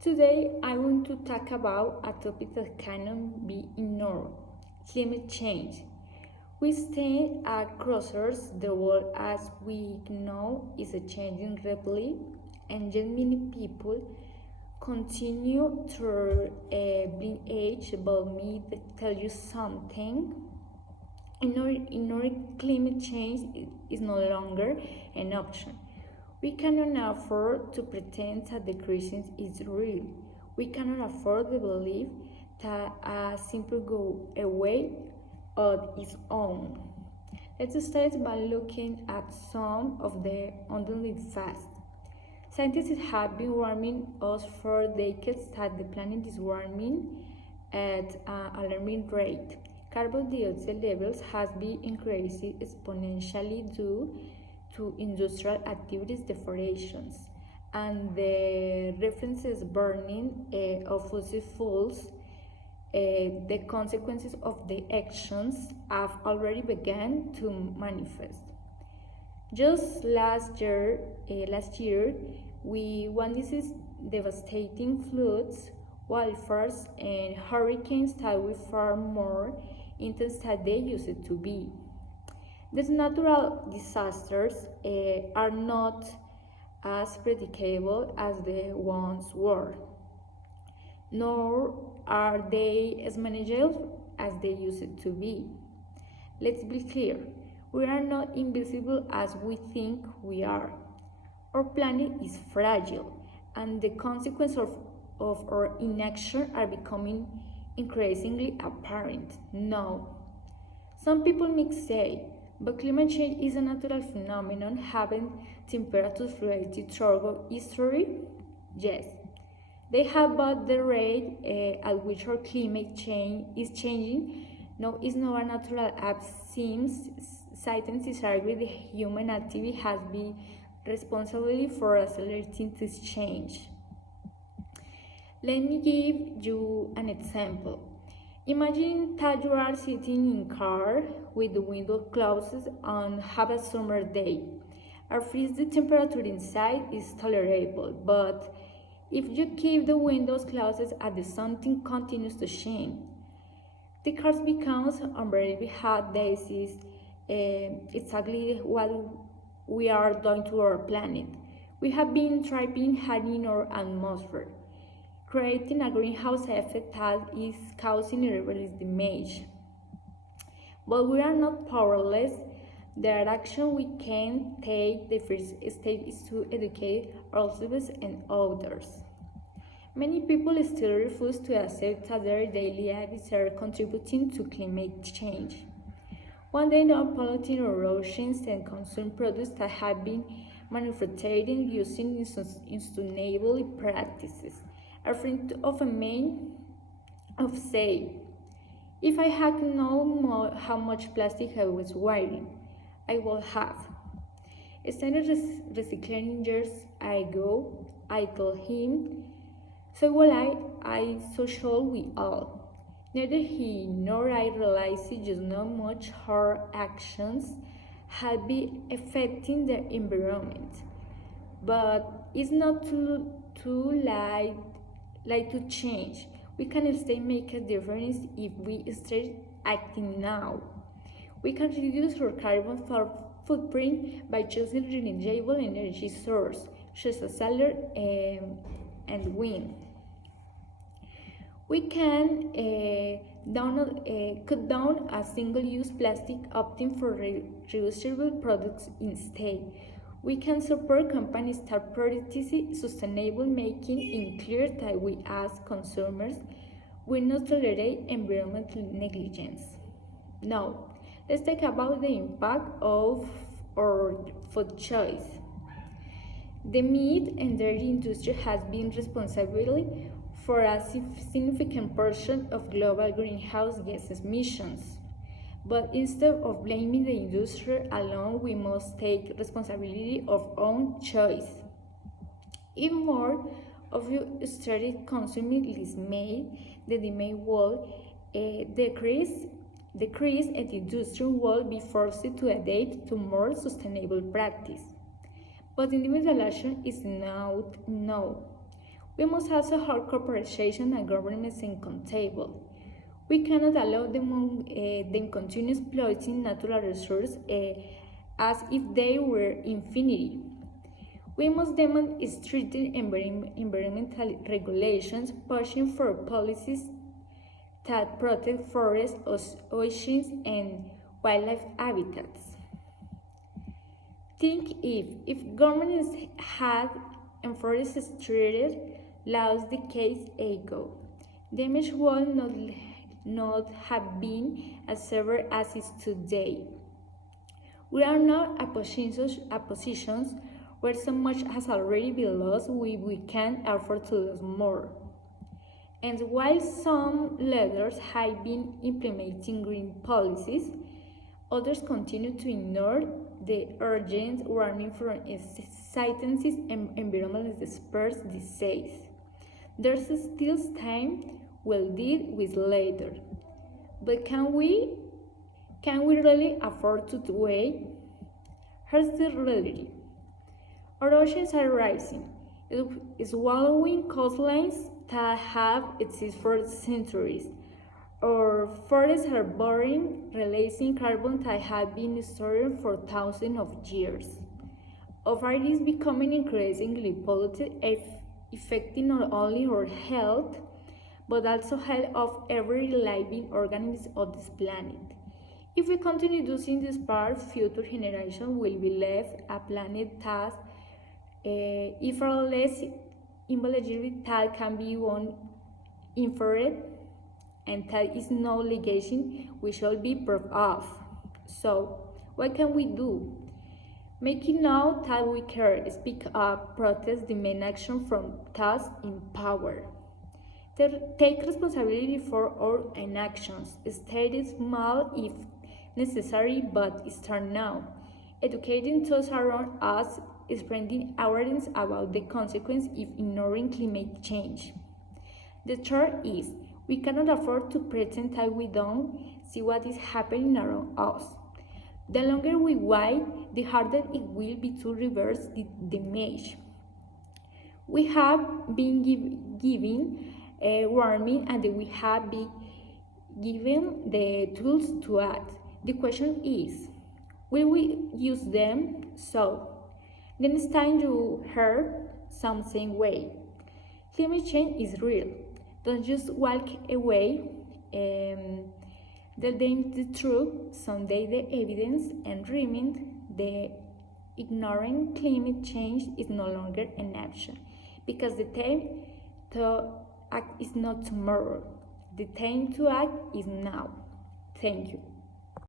Today I want to talk about a topic that cannot be ignored: climate change. We stand at crossroads. The world as we know is changing rapidly, and yet many people continue to blame age. But me tell you something. Ignoring climate change is no longer an option. We cannot afford to pretend that the crisis is real. We cannot afford to believe that a simple go away on its own. Let's start by looking at some of the undeniable facts. Scientists have been warning us for decades that the planet is warming at an alarming rate. Carbon dioxide levels have been increasing exponentially due to industrial activities, deforestation, and the references burning of fossil fuels. The consequences of the actions have already begun to manifest. Just last year, we witnessed devastating floods, wildfires, and hurricanes that were far more intense than they used to be. These natural disasters are not as predictable as the ones were, nor are they as manageable as they used to be. Let's be clear, we are not invisible as we think we are. Our planet is fragile, and the consequences of our inaction are becoming increasingly apparent now. Some people may say, but climate change is a natural phenomenon. Haven't temperatures related throughout history? Yes. They have, but the rate at which our climate change is changing now is not a natural act. Seems scientists argue the human activity has been responsible for accelerating this change. Let me give you an example. Imagine that you are sitting in a car with the window closed and have a summer day. At first, the temperature inside is tolerable, but if you keep the windows closed and the sun continues to shine, the car becomes unbearably hot. This is exactly what we are doing to our planet. We have been trapping heat in our atmosphere, creating a greenhouse effect that is causing irreversible damage. But we are not powerless. There are actions we can take. The first step is to educate ourselves and others. Many people still refuse to accept that their daily habits are contributing to climate change. When they know polluting our oceans and consume products that have been manufactured using unsustainable practices. A friend of a man of say, if I had known how much plastic I was wearing, I would have. Started recycling years ago, I told him, so will I, so shall we all. Neither he nor I realized just how much our actions had been affecting the environment. But it's not too late to change. We can still make a difference if we start acting now. We can reduce our carbon footprint by choosing renewable energy sources, such as solar and wind. We can cut down a single-use plastic, opting for reusable products instead. We can support companies that prioritize sustainable making, in clear that we as consumers will not tolerate environmental negligence. Now, let's talk about the impact of our food choice. The meat and dairy industry has been responsible for a significant portion of global greenhouse gas emissions. But instead of blaming the industry alone, we must take responsibility of our own choice. If more of you started consuming less meat, the demand will decrease and the industry will be forced to adapt to more sustainable practice. But individual action is not enough. We must also hold corporations and governments accountable. We cannot allow them continue exploiting natural resources as if they were infinity. We must demand stricter environmental regulations, pushing for policies that protect forests, oceans, and wildlife habitats. Think if governments had enforced stricter laws decades ago, damage would not have been as severe as it is today. We are now at positions where so much has already been lost, we can't afford to lose more. And while some leaders have been implementing green policies, others continue to ignore the urgent warning from scientists and environmental experts these. There's still time, we'll deal with later. But can we really afford to wait? Here's the reality. Our oceans are rising, swallowing coastlines that have existed for centuries. Our forests are burning, releasing carbon that has been stored for thousands of years. Our air is becoming increasingly polluted, affecting not only our health, but also health of every living organism on this planet. If we continue using this part, future generations will be left a planet that, if or less intelligible, that can be inferred, and that is no allegation we shall be proud of. So, what can we do? Make it known that we care, speak up, protest, demand action from those in power. Take responsibility for our inactions. Stay small if necessary, but start now. Educating those around us, spreading awareness about the consequences of ignoring climate change. The third is, we cannot afford to pretend that we don't see what is happening around us. The longer we wait, the harder it will be to reverse the damage. We have been given a warning, and we have been given the tools to act. The question is, will we use them? So, the next time you hear something, wait, climate change is real. Don't just walk away. Tell them the truth, someday the evidence, and remember the ignoring climate change is no longer an option, because the time to act is not tomorrow. The time to act is now. Thank you.